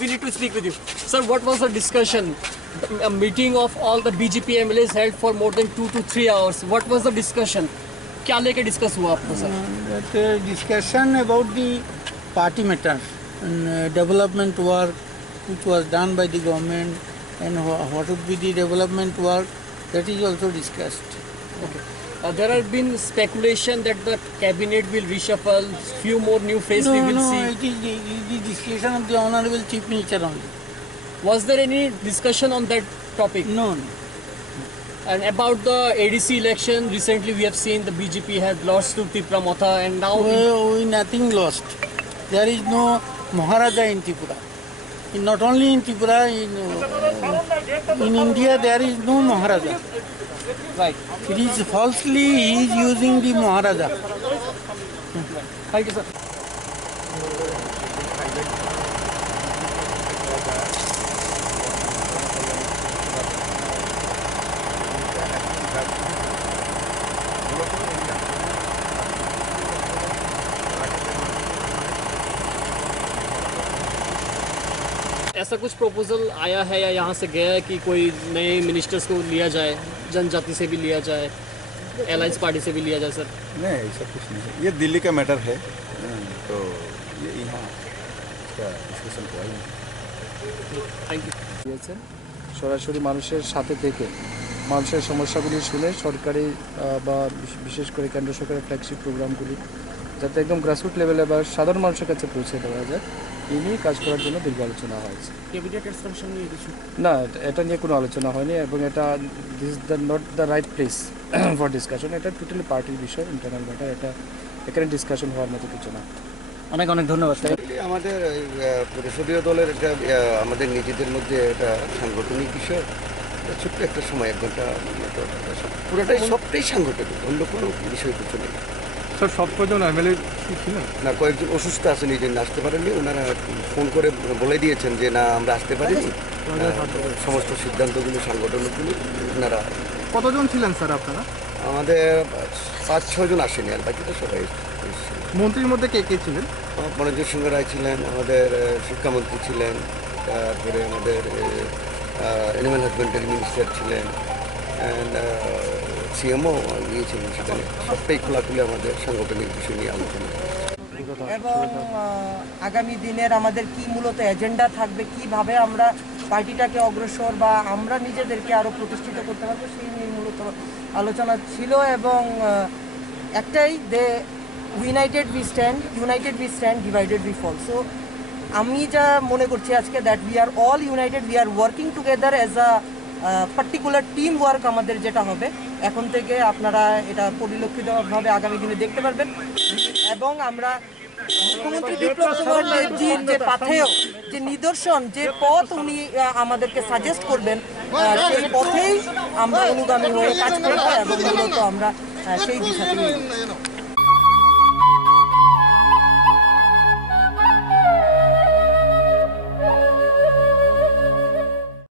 We need to speak with you. Sir, what was the discussion? A meeting of all the BJP MLAs held for more than 2 to 3 hours. What was the discussion? क्या लेके discuss हुआ आपको sir? That discussion about the party matter and development work which was done by the government and what would be the development work, that is also discussed. Okay. There have been speculation that the cabinet will reshuffle, few more new faces we will see. No, it is the discussion of the Honorable Chief Minister only. Was there any discussion on that topic? No. And about the ADC election, recently we have seen the BJP had lost to Tripura Motha and now... We nothing lost. There is no Maharaja in Tripura. Not only in Tripura, in India there is no Maharaja. Right. It is falsely he is using the Maharaja. Thank you, sir. ऐसा कुछ proposal आया है या यहाँ से गया है कि कोई नए मिनिस्टर्स को लिया जाए, जनजाति से भी लिया जाए, अलायंस पार्टी से भी लिया जाए? सर नहीं, ऐसा कुछ नहीं है, ये दिल्ली का मैटर है, तो ये यहाँ इसका डिस्कशन हुआ ही नहीं। Thank you. সরাসরি মানুষের সাথে থেকে মানুষের সমস্যাগুলি শুনে সরকারি বা বিশেষ করে কেন্দ্র সরকারের ফ্ল্যাগশিপ প্রোগ্রামগুলি যাতে একদম গ্রাসরুট লেভেলে বা সাধারণ মানুষের কাছে পৌঁছে দেওয়া যায় এই নিয়ে কাজ করার জন্য দীর্ঘ আলোচনা হয়েছে। না, এটা নিয়ে কোনো আলোচনা হয়নি এবং এটা this is not the right place for discussion. এটা টোটালি পার্টির বিষয়, ইন্টারনাল ম্যাটার, এটা এখানে ডিসকাশন হওয়ার মতো কিছু না। অনেক অনেক ধন্যবাদ। আমাদের পরিষদীয় দলের এটা আমাদের নিজেদের মধ্যে এটা সাংগঠনিক বিষয়, ছোট্ট একটা সময় 1 ঘন্টা মতো পুরোটাই সবটাই সাংগঠনিক, অন্য কোনো বিষয় কিছু নেই। স্যার সব কজন এমএলএ ছিলেন না, কয়েকজন অসুস্থ আছেন, এই জন্য আসতে পারেননি। ওনারা ফোন করে বলে দিয়েছেন যে না আমরা আসতে পারিনি, সমস্ত সিদ্ধান্তগুলো সাংগঠনিকগুলো ওনারা। কতজন ছিলেন স্যার আপনারা? আমাদের 5-6 জন আসেনি, আর বাকিটা সবাই। মন্ত্রীর মধ্যে কে কে ছিলেন? মনোজ সিংহ রায় ছিলেন, আমাদের শিক্ষামন্ত্রী ছিলেন, তারপরে আমাদের অ্যানিম্যাল হাজবেন্ডারি মিনিস্টার ছিলেন, অ্যান্ড সিএমও গিয়েছিলেন সেখানে। সবটাই খোলাখুলি আমাদের সাংগঠনিক বিষয় নিয়ে আলোচনা এবং আগামী দিনের আমাদের কি মূলত এজেন্ডা থাকবে, কিভাবে আমরা পার্টিটাকে অগ্রসর বা আমরা নিজেদেরকে আরও প্রতিষ্ঠিত করতে পারবো সেই নিয়ে মূলত আলোচনা ছিল। এবং একটাই যে united we stand, divided we fall. So আমি যা মনে করছি আজকে that we are all united, we are working together as a particular team work আমাদের যেটা হবে এখন থেকে আপনারা এটা পরিলক্ষিতভাবে আগামী দিনে দেখতে পারবেন। এবং আমরা মুখ্যমন্ত্রী বিপ্লব কুমার দেবজির যে পাথেয়, যে নিদর্শন, যে পথ উনি আমাদেরকে সাজেস্ট করবেন সেই পথেই আমরা অনুগামী হয়ে কাজ করব এবং মূলত আমরা সেই দিশাতেই